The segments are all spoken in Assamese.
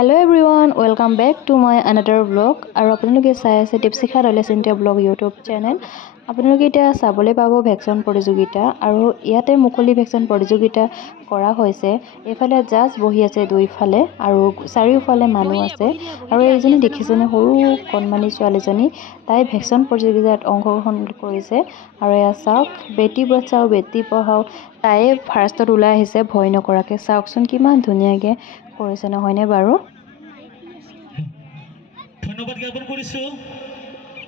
Hello everyone, welcome back to my another vlog. আৰু আপোনালোকে চাই আছে দীপশিখা দলেচিন্তিয়া ব্লগ ইউটিউব চেনেল। আপোনালোকে এতিয়া চাবলৈ পাব ভেকচন প্ৰতিযোগিতা আৰু ইয়াতে মুকলি ভেকচন প্ৰতিযোগিতা কৰা হৈছে। এফালে জাজ বহি আছে দুইফালে আৰু চাৰিওফালে মানুহ আছে আৰু এইজনী দেখিছেনে সৰু কণমানি ছোৱালীজনী তাই ভেকচন প্ৰতিযোগিতাত অংশগ্ৰহণ কৰিছে আৰু এয়া চাওক বেটি বচাও বেটি পঢ়াও তাই ফাৰ্ষ্টত ওলাই আহিছে ভয় নকৰাকে। চাওকচোন কিমান ধুনীয়াকৈ কৰিছে নহয়নে বাৰু। ধন্যবাদ জ্ঞাপন কৰিছো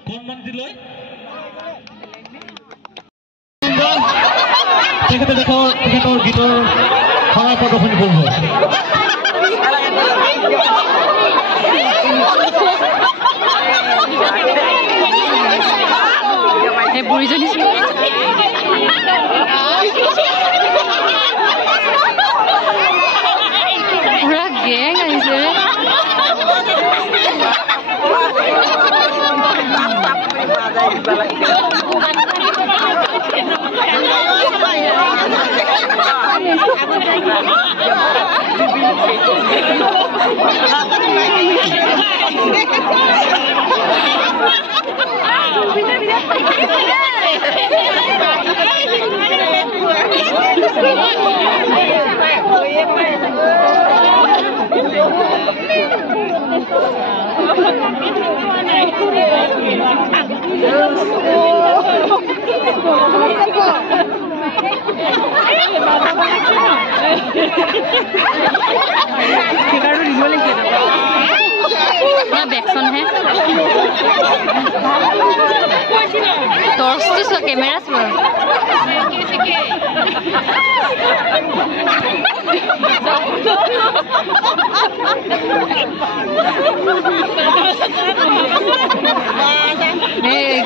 কণমানিলৈ তেখেতৰ গীতৰ সহায় প্ৰদৰ্শনী কৰিব। এই বুঢ়ীজনী পুৰা গেং আহিছে। ভেকচন হে টৰ্চটো চোৱা কেমেৰা চোৱা।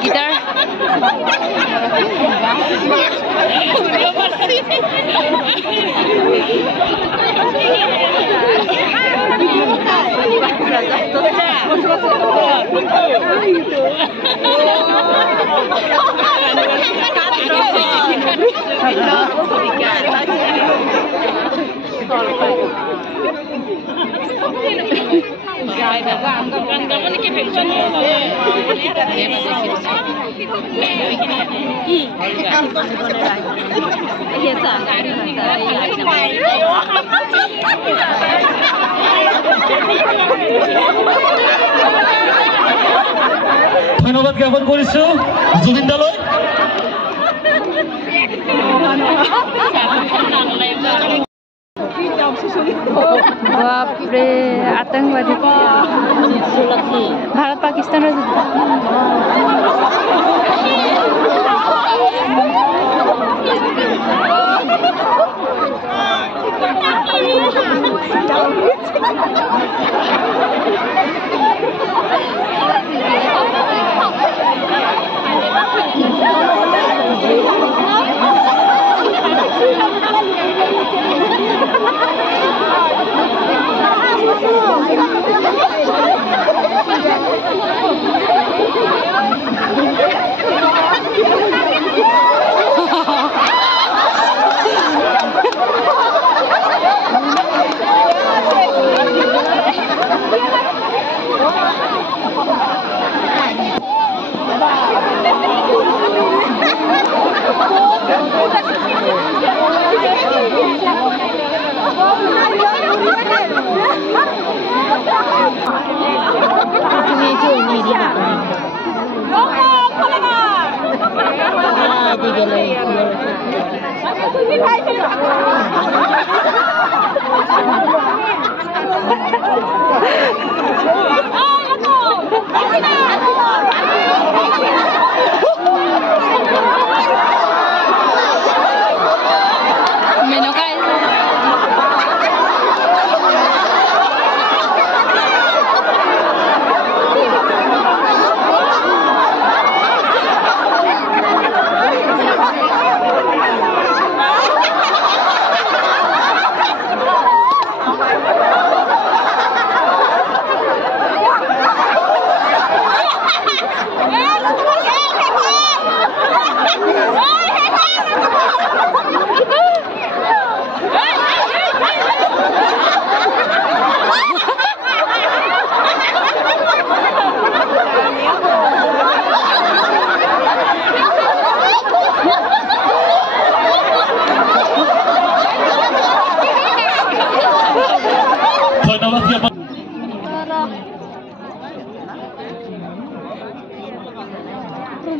গীটাৰ ধন্যবাদ জ্ঞাপন কৰিছো জুবিনদালৈ। বাপৰে আতংকবাদী ভাৰত পাকিস্তানৰ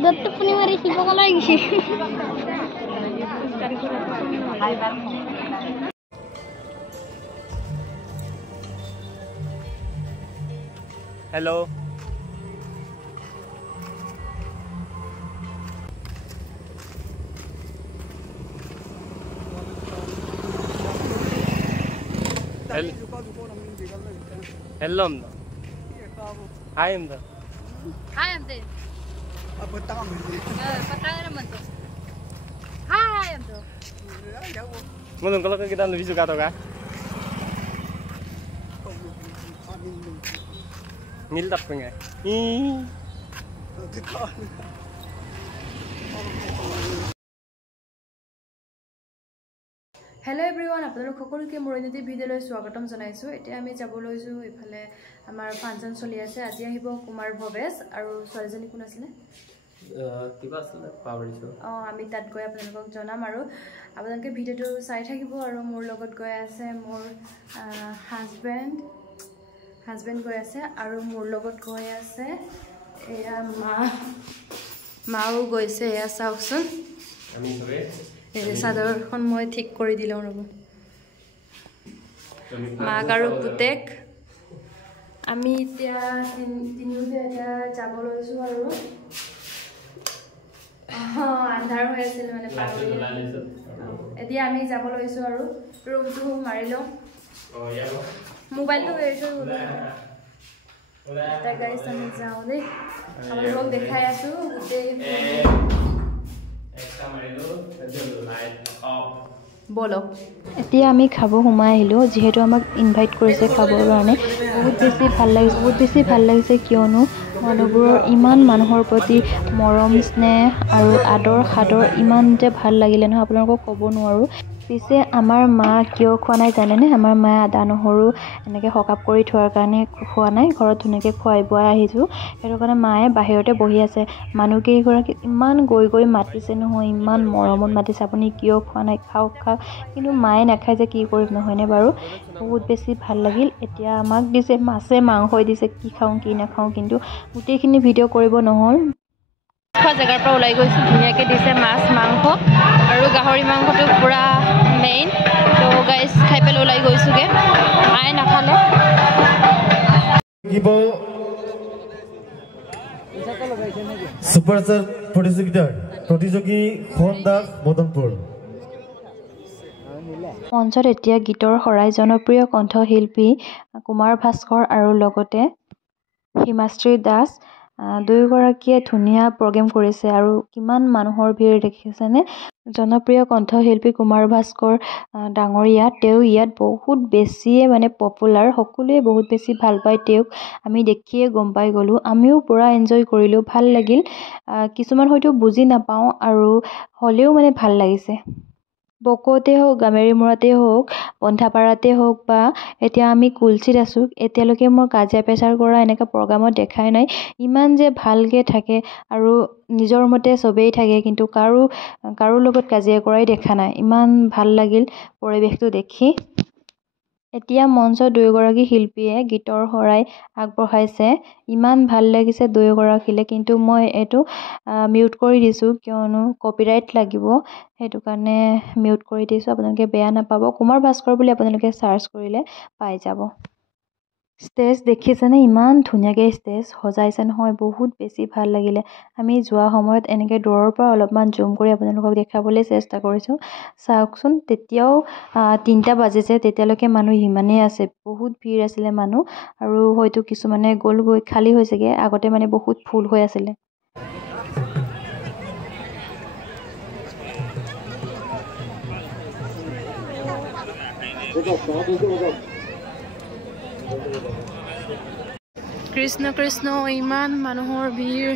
দত্ত পূর্ণিমার শিবকলা গেছে हेलो हेलो हाय अमदा Hai Amde. Apa tangan ni? Patangan mantu. Hai Amdo. Mungkin kalau kita lebih suka atau kah? Nilap pengen. Hello' everyone, আপোনালোক সকলোকে মোৰ নতুন ভিডিঅ'লৈ স্বাগতম জনাইছোঁ। এতিয়া আমি যাব লৈছোঁ এইফালে আমাৰ ফাংচন চলি আছে। আজি আহিব কুমাৰ ভৱেশ আৰু ছোৱালীজনী কোন আছিলে কিবা আছিলে পাহৰিছোঁ। আমি তাত গৈ আপোনালোকক জনাম আৰু আপোনালোকে ভিডিঅ'টো চাই থাকিব। আৰু মোৰ লগত গৈ আছে মোৰ হাজবেণ্ড গৈ আছে আৰু মোৰ লগত গৈ আছে এয়া মাও গৈছে। এয়া চাওকচোন, আমি সবে চাদৰখন মই ঠিক কৰি দিলোঁ ৰ'ব। মাক আৰু পুতেক আমি এতিয়া তিনিওতে এতিয়া যাব লৈছোঁ আৰু আন্ধাৰ হৈ আছিল মানে এতিয়া আমি যাব লৈছোঁ আৰু ৰুমটো মাৰি লওঁ। মোবাইলটো এৰিছোঁ গাড়ী আমি যাওঁ দেই। আপোনালোকক দেখাই আছোঁ গোটেই বলক। এতিয়া আমি খাব সোমাই আহিলোঁ, যিহেতু আমাক ইনভাইট কৰিছে খাবৰ কাৰণে। বহুত বেছি ভাল লাগিছে কিয়নো মানুহবোৰৰ ইমান মানুহৰ প্ৰতি মৰম স্নেহ আৰু আদৰ সাদৰ ইমান যে ভাল লাগিলে নহয় আপোনালোকক ক'ব নোৱাৰোঁ। পিছে আমাৰ মা কিয় খোৱা নাই জানেনে? আমাৰ মায়ে আদা নহৰু এনেকৈ সকাপ কৰি থোৱাৰ কাৰণে খোৱা নাই। ঘৰত ধুনীয়াকৈ খুৱাই বোৱাই আহিছোঁ, সেইটো কাৰণে মায়ে বাহিৰতে বহি আছে। মানুহকেইগৰাকী ইমান গৈ মাতিছে নহয়, ইমান মৰমত মাতিছে, আপুনি কিয় খোৱা নাই, খাওক। কিন্তু মায়ে নাখায় যে কি কৰিম, নহয়নে বাৰু? বহুত বেছি ভাল লাগিল। এতিয়া আমাক দিছে মাছে মাংসই দিছে, কি খাওঁ কি নাখাওঁ, কিন্তু গোটেইখিনি ভিডিঅ' কৰিব নহ'ল। খোৱা জেগাৰ পৰা ওলাই গৈছোঁ, ধুনীয়াকৈ দিছে মাছ মাংস আৰু গাহৰি মাংসটো পূৰা মেইন। তো গাইজ খাই পেলাই ওলাই গৈছোঁগৈ, মায়ে নাখালে। সুপাৰস্টাৰ প্ৰতিযোগী খোৱান মদনপুৰ। মঞ্চত এতিয়া গীতৰ শৰাই জনপ্ৰিয় কণ্ঠশিল্পী কুমাৰ ভাস্কৰ আৰু লগতে হিমাশ্ৰী দাস দুয়োগৰাকীয়ে ধুনীয়া প্ৰগ্ৰেম কৰিছে। আৰু কিমান মানুহৰ ভিৰ দেখিছেনে? জনপ্ৰিয় কণ্ঠশিল্পী কুমাৰ ভাস্কৰ ডাঙৰীয়া, তেওঁ ইয়াত বহুত বেছিয়ে মানে পপুলাৰ, সকলোৱে বহুত বেছি ভাল পায় তেওঁক। আমি দেখিয়ে গম পাই গ'লোঁ, আমিও পূৰা এনজয় কৰিলোঁ, ভাল লাগিল। কিছুমান হয়তো বুজি নাপাওঁ আৰু হ'লেও মানে ভাল লাগিছে। বকোতে হওক, গামেৰীমূৰতে হওক, পন্থাপাৰাতে হওক বা এতিয়া আমি কুলচিত আছোঁ, এতিয়ালৈকে মই কাজিয়া পেচাৰ কৰা এনেকুৱা প্ৰগ্ৰামত দেখাই নাই। ইমান যে ভালকৈ থাকে আৰু নিজৰ মতে চবেই থাকে, কিন্তু কাৰো লগত কাজিয়া কৰাই দেখা নাই। ইমান ভাল লাগিল পৰিৱেশটো দেখি। এতিয়া মঞ্চত দুয়োগৰাকী শিল্পীয়ে গীতৰ শৰাই আগবঢ়াইছে। ইমান ভাল লাগিছে দুয়োগৰাকীলৈ, কিন্তু মই এইটো মিউট কৰি দিছোঁ কিয়নো কপিৰাইট লাগিব, সেইটো কাৰণে মিউট কৰি দিছোঁ। আপোনালোকে বেয়া নাপাব। কুমাৰ ভাস্কৰ বুলি আপোনালোকে চাৰ্চ কৰিলে পাই যাব। ষ্টেজ দেখিছেনে? ইমান ধুনীয়াকৈ ষ্টেজ সজাইছে নহয়, বহুত বেছি ভাল লাগিলে। আমি যোৱা সময়ত এনেকৈ দূৰৰ পৰা অলপমান জুম কৰি আপোনালোকক দেখাবলৈ চেষ্টা কৰিছোঁ। চাওকচোন, তেতিয়াও 3টা বাজিছে, তেতিয়ালৈকে মানুহ ইমানেই আছে, বহুত ভিৰ আছিলে মানুহ। আৰু হয়তো কিছুমানে গ'লগৈ, খালী হৈছেগৈ, আগতে মানে বহুত ফুল হৈ আছিলে। কৃষ্ণ কৃষ্ণ, ইমান মানুহৰ ভিৰ।